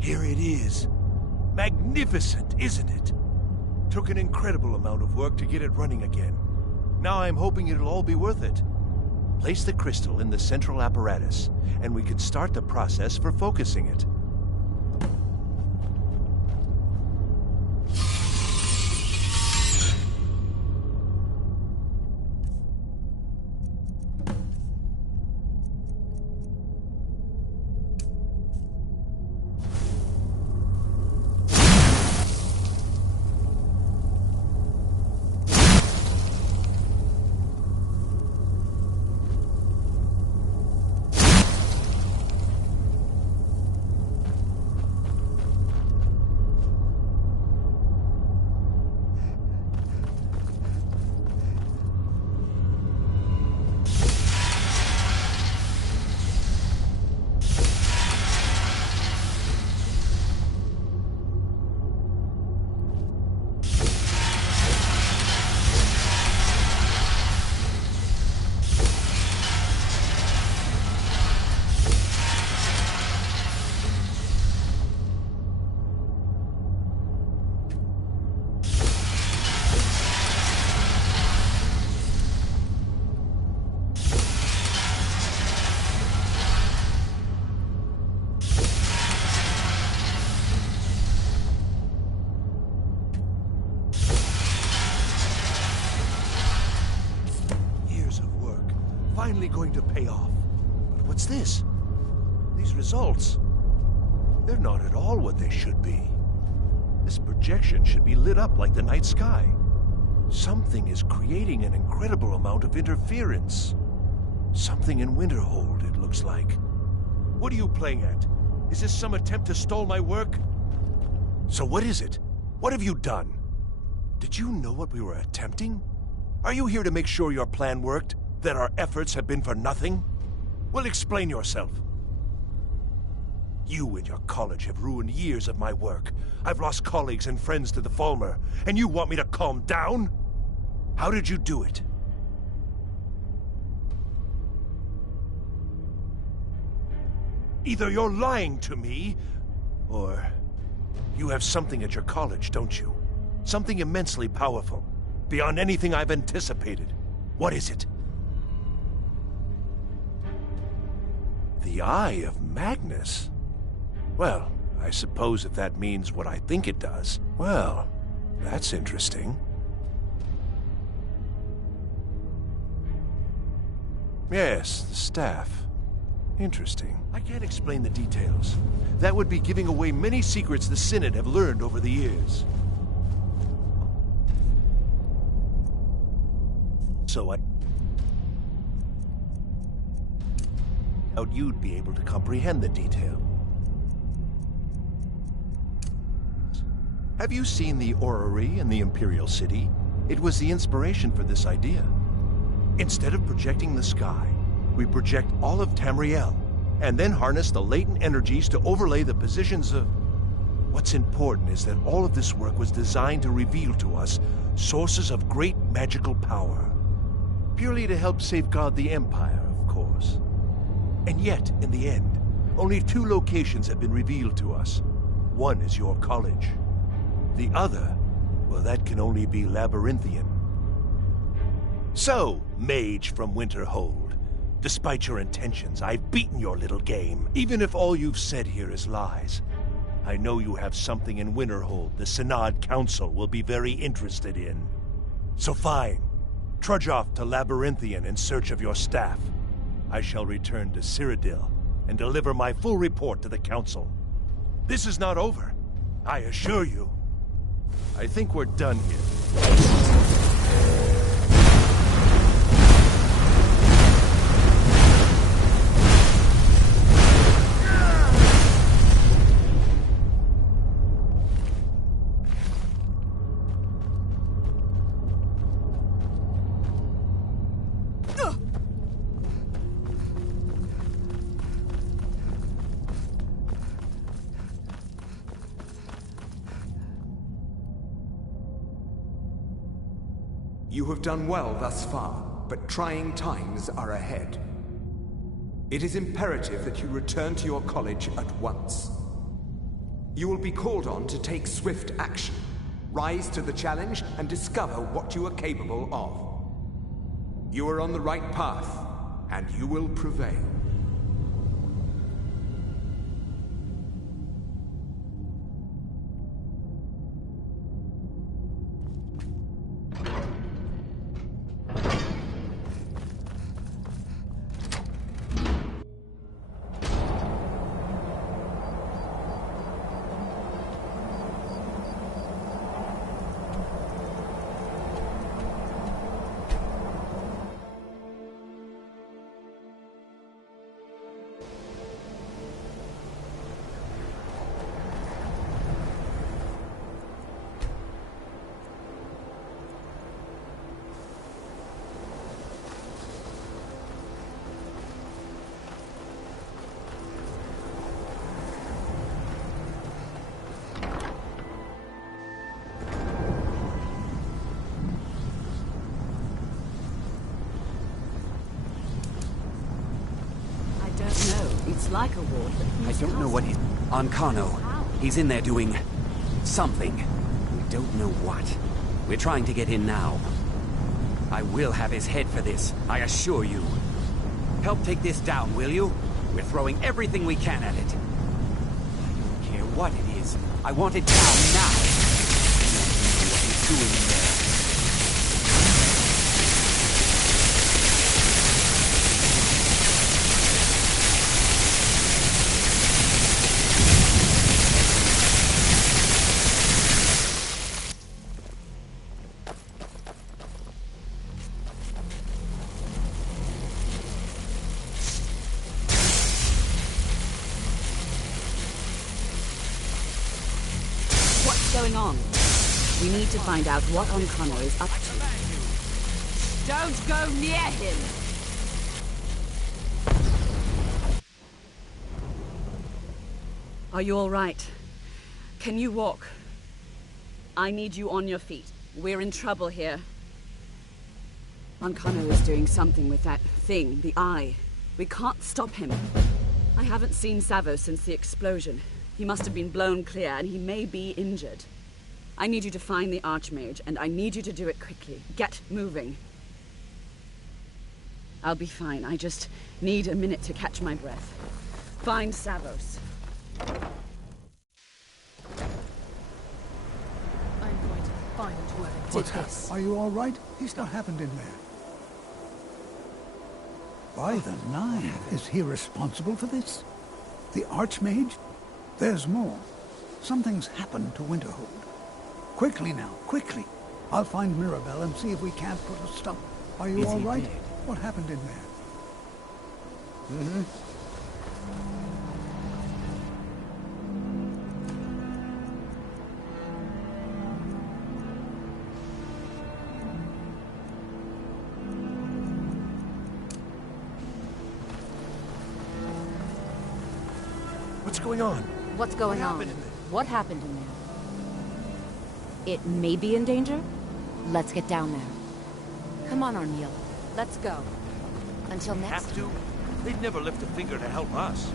Here it is. Magnificent, isn't it? Took an incredible amount of work to get it running again. Now I'm hoping it'll all be worth it. Place the crystal in the central apparatus, and we can start the process for focusing it. Finally going to pay off. But what's this? These results, they're not at all what they should be. This projection should be lit up like the night sky. Something is creating an incredible amount of interference. Something in Winterhold, it looks like. What are you playing at? Is this some attempt to stall my work? So what is it? What have you done? Did you know what we were attempting? Are you here to make sure your plan worked? That our efforts have been for nothing? Well, explain yourself. You and your college have ruined years of my work. I've lost colleagues and friends to the Falmer, and you want me to calm down? How did you do it? Either you're lying to me, or you have something at your college, don't you? Something immensely powerful, beyond anything I've anticipated. What is it? The Eye of Magnus? Well, I suppose if that means what I think it does, well, that's interesting. Yes, the staff. Interesting. I can't explain the details. That would be giving away many secrets the Synod have learned over the years. So I doubt you'd be able to comprehend the detail. Have you seen the orrery in the Imperial City? It was the inspiration for this idea. Instead of projecting the sky, we project all of Tamriel, and then harness the latent energies to overlay the positions of... What's important is that all of this work was designed to reveal to us sources of great magical power. Purely to help safeguard the Empire, of course. And yet, in the end, only 2 locations have been revealed to us. One is your college. The other, well, that can only be Labyrinthian. So, mage from Winterhold, despite your intentions, I've beaten your little game. Even if all you've said here is lies, I know you have something in Winterhold the Synod Council will be very interested in. So fine. Trudge off to Labyrinthian in search of your staff. I shall return to Cyrodiil and deliver my full report to the Council. This is not over, I assure you. I think we're done here. You have done well thus far, but trying times are ahead. It is imperative that you return to your college at once. You will be called on to take swift action, rise to the challenge, and discover what you are capable of. You are on the right path, and you will prevail. It's like a ward, but I don't know what he's... Ancano. He's in there doing... something. We don't know what. We're trying to get in now. I will have his head for this, I assure you. Help take this down, will you? We're throwing everything we can at it. I don't care what it is. I want it down now. What he's doing there. going on? We need to find out what Ancano is up to. Don't go near him! Are you all right? Can you walk? I need you on your feet. We're in trouble here. Ancano is doing something with that thing, the eye. We can't stop him. I haven't seen Savo since the explosion. He must have been blown clear, and he may be injured. I need you to find the Archmage, and I need you to do it quickly. Get moving. I'll be fine. I just need a minute to catch my breath. Find Savos. I'm going to find whoever did What's this. Are you all right? What happened in there? By the Nine, is he responsible for this? The Archmage? There's more. Something's happened to Winterhold. Quickly now, quickly. I'll find Mirabelle and see if we can't put a stop. Are you all right? What happened in there? What's going on? What's going on? What happened in there? It may be in danger? Let's get down there. Come on, Arniel. Let's go. Until next Have to? They'd never lift a finger to help us.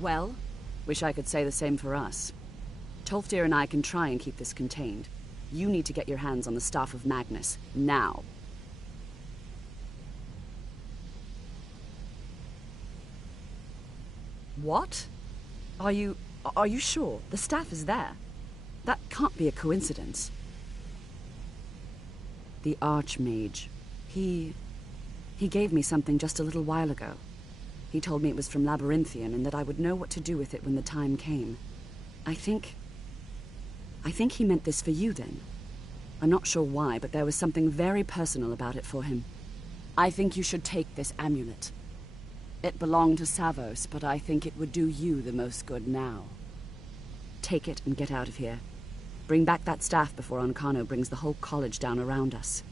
Well, wish I could say the same for us. Tolfdir and I can try and keep this contained. You need to get your hands on the Staff of Magnus, now. What? Are you sure? The staff is there. That can't be a coincidence. The Archmage. He gave me something just a little while ago. He told me it was from Labyrinthian and that I would know what to do with it when the time came. I think he meant this for you then. I'm not sure why, but there was something very personal about it for him. I think you should take this amulet. It belonged to Savos, but I think it would do you the most good now. Take it and get out of here. Bring back that staff before Ancano brings the whole college down around us.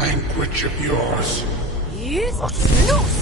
language of yours? Yes. Loose.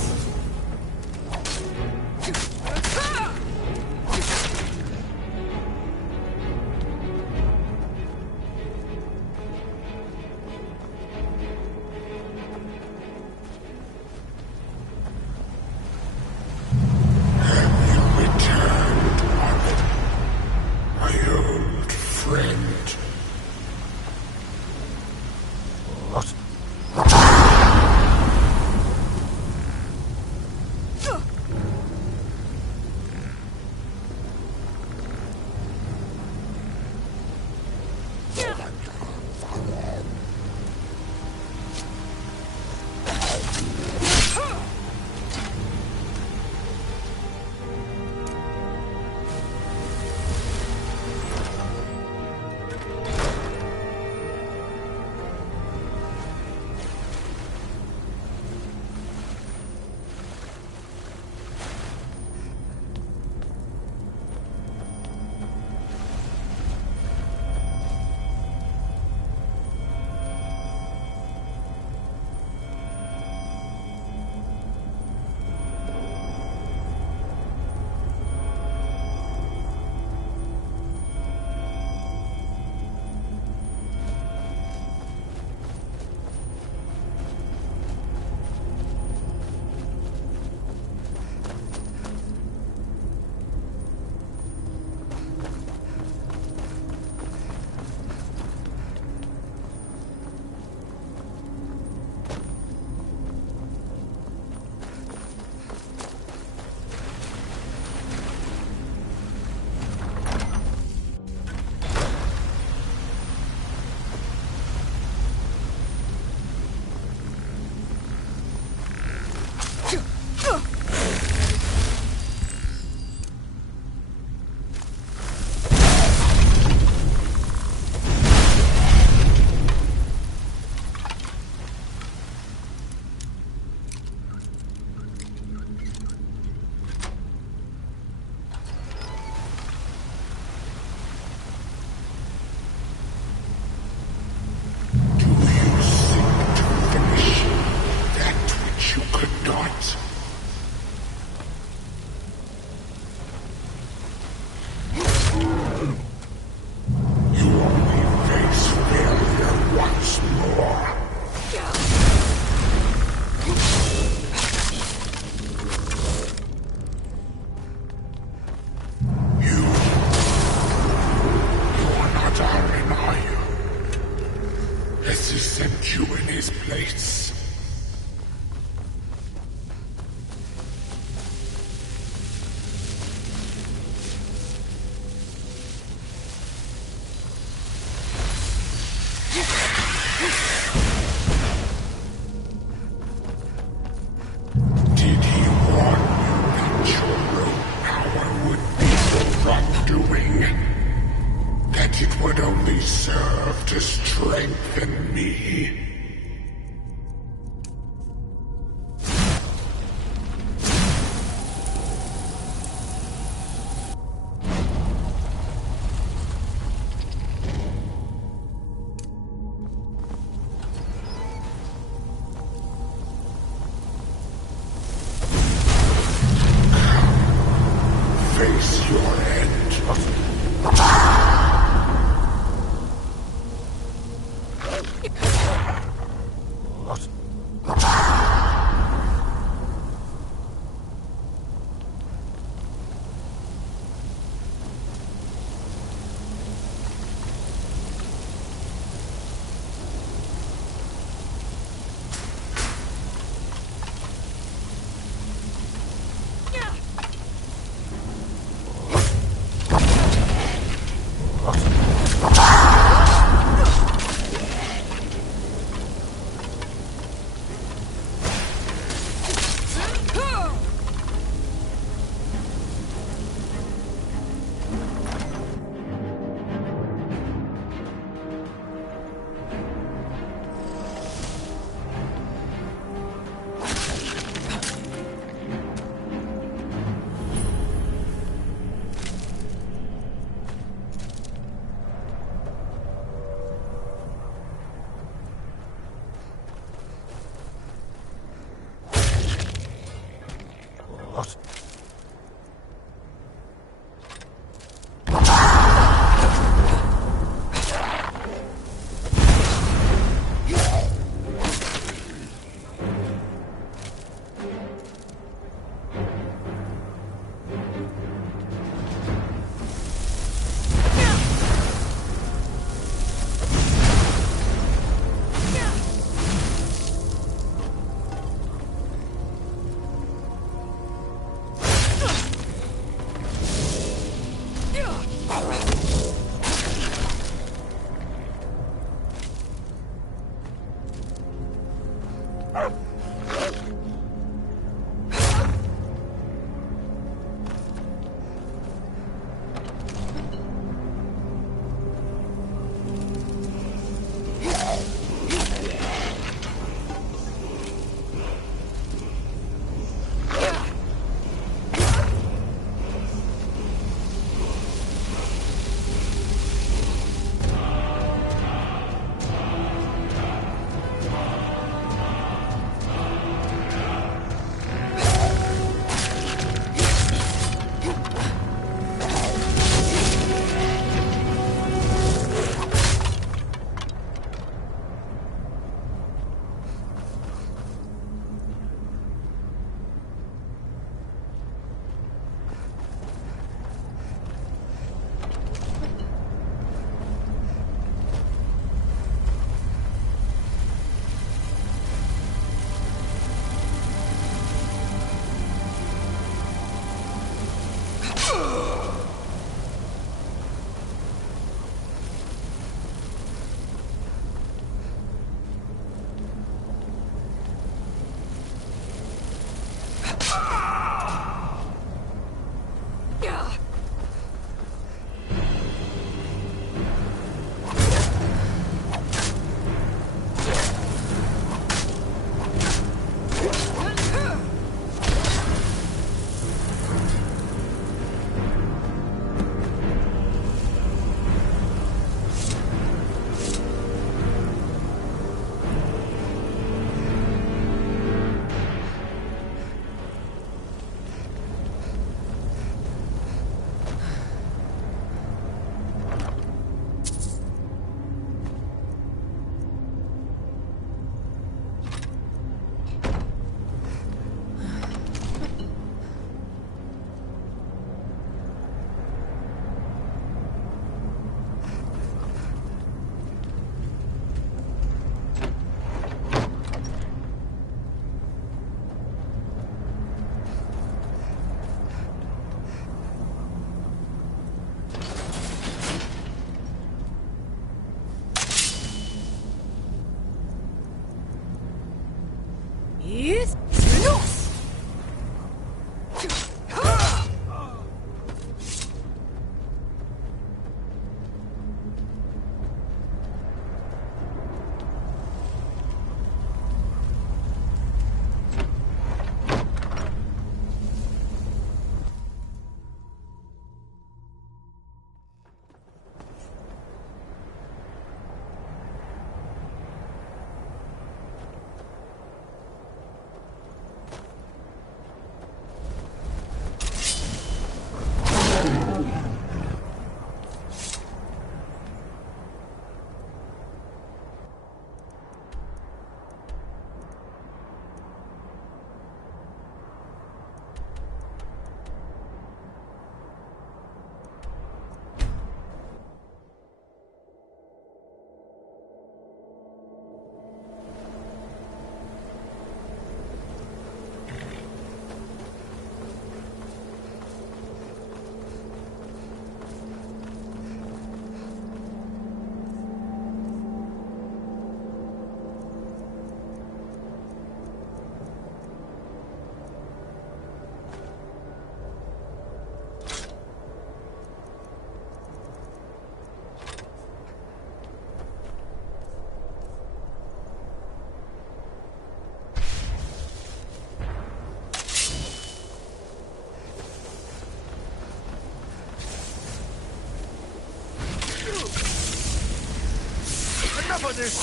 Enough of this!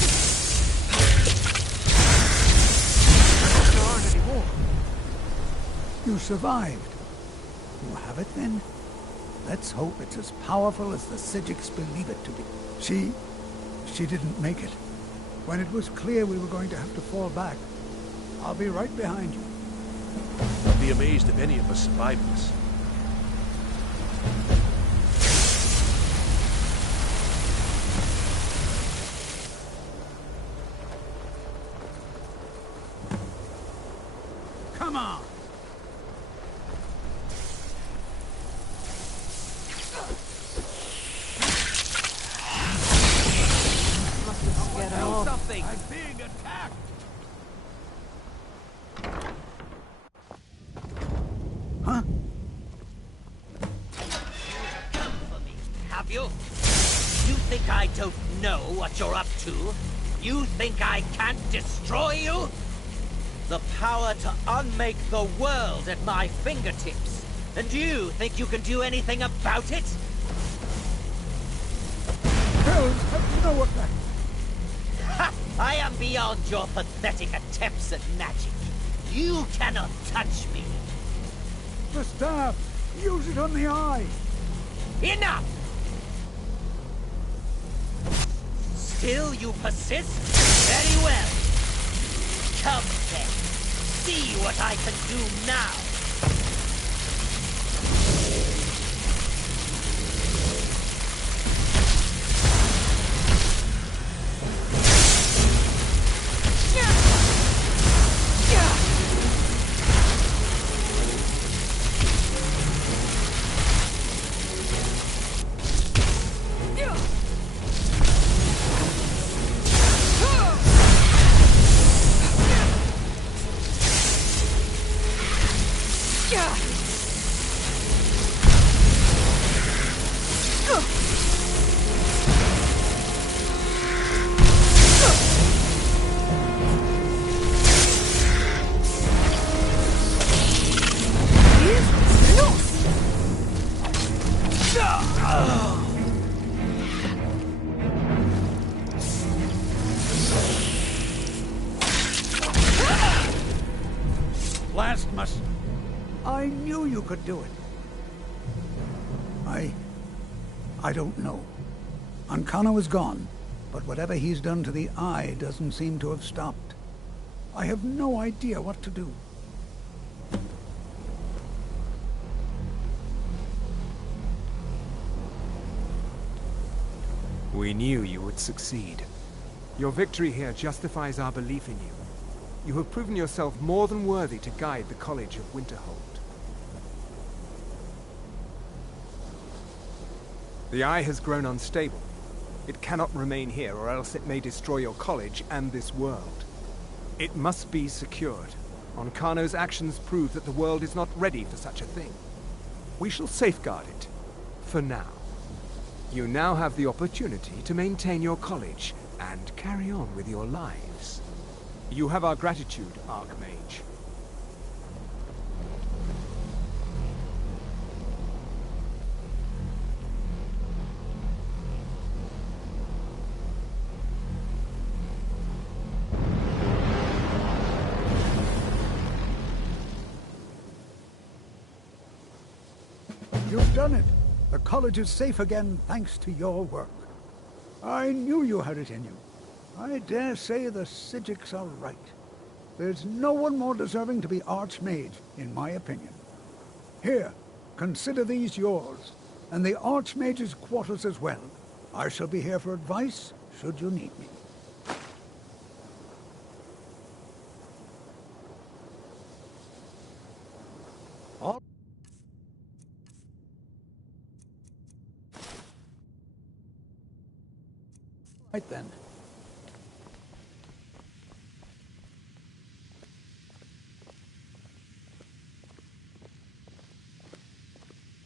There aren't any more. You survived. You have it then? Let's hope it's as powerful as the Psijics believe it to be. She didn't make it. When it was clear we were going to have to fall back, I'll be right behind you. I'd be amazed if any of us survived this. Come on! Must have scared them off. Something! I'm being attacked! know what you're up to? You think I can't destroy you? The power to unmake the world at my fingertips. And you think you can do anything about it? Hells, you know what that... Ha! I am beyond your pathetic attempts at magic. You cannot touch me. The staff! Use it on the eye! Enough! Still you persist? Very well. Come then. See what I can do now. Blasphemous! I knew you could do it. I don't know. Ancano is gone, but whatever he's done to the eye doesn't seem to have stopped. I have no idea what to do. We knew you would succeed. Your victory here justifies our belief in you. You have proven yourself more than worthy to guide the College of Winterhold. The eye has grown unstable. It cannot remain here, or else it may destroy your college and this world. It must be secured. Ancano's actions prove that the world is not ready for such a thing. We shall safeguard it, for now. You now have the opportunity to maintain your college and carry on with your lives. You have our gratitude, Archmage. You've done it. The college is safe again thanks to your work. I knew you had it in you. I dare say the Psijics are right. There's no one more deserving to be Archmage, in my opinion. Here, consider these yours, and the Archmage's quarters as well. I shall be here for advice, should you need me. All right then.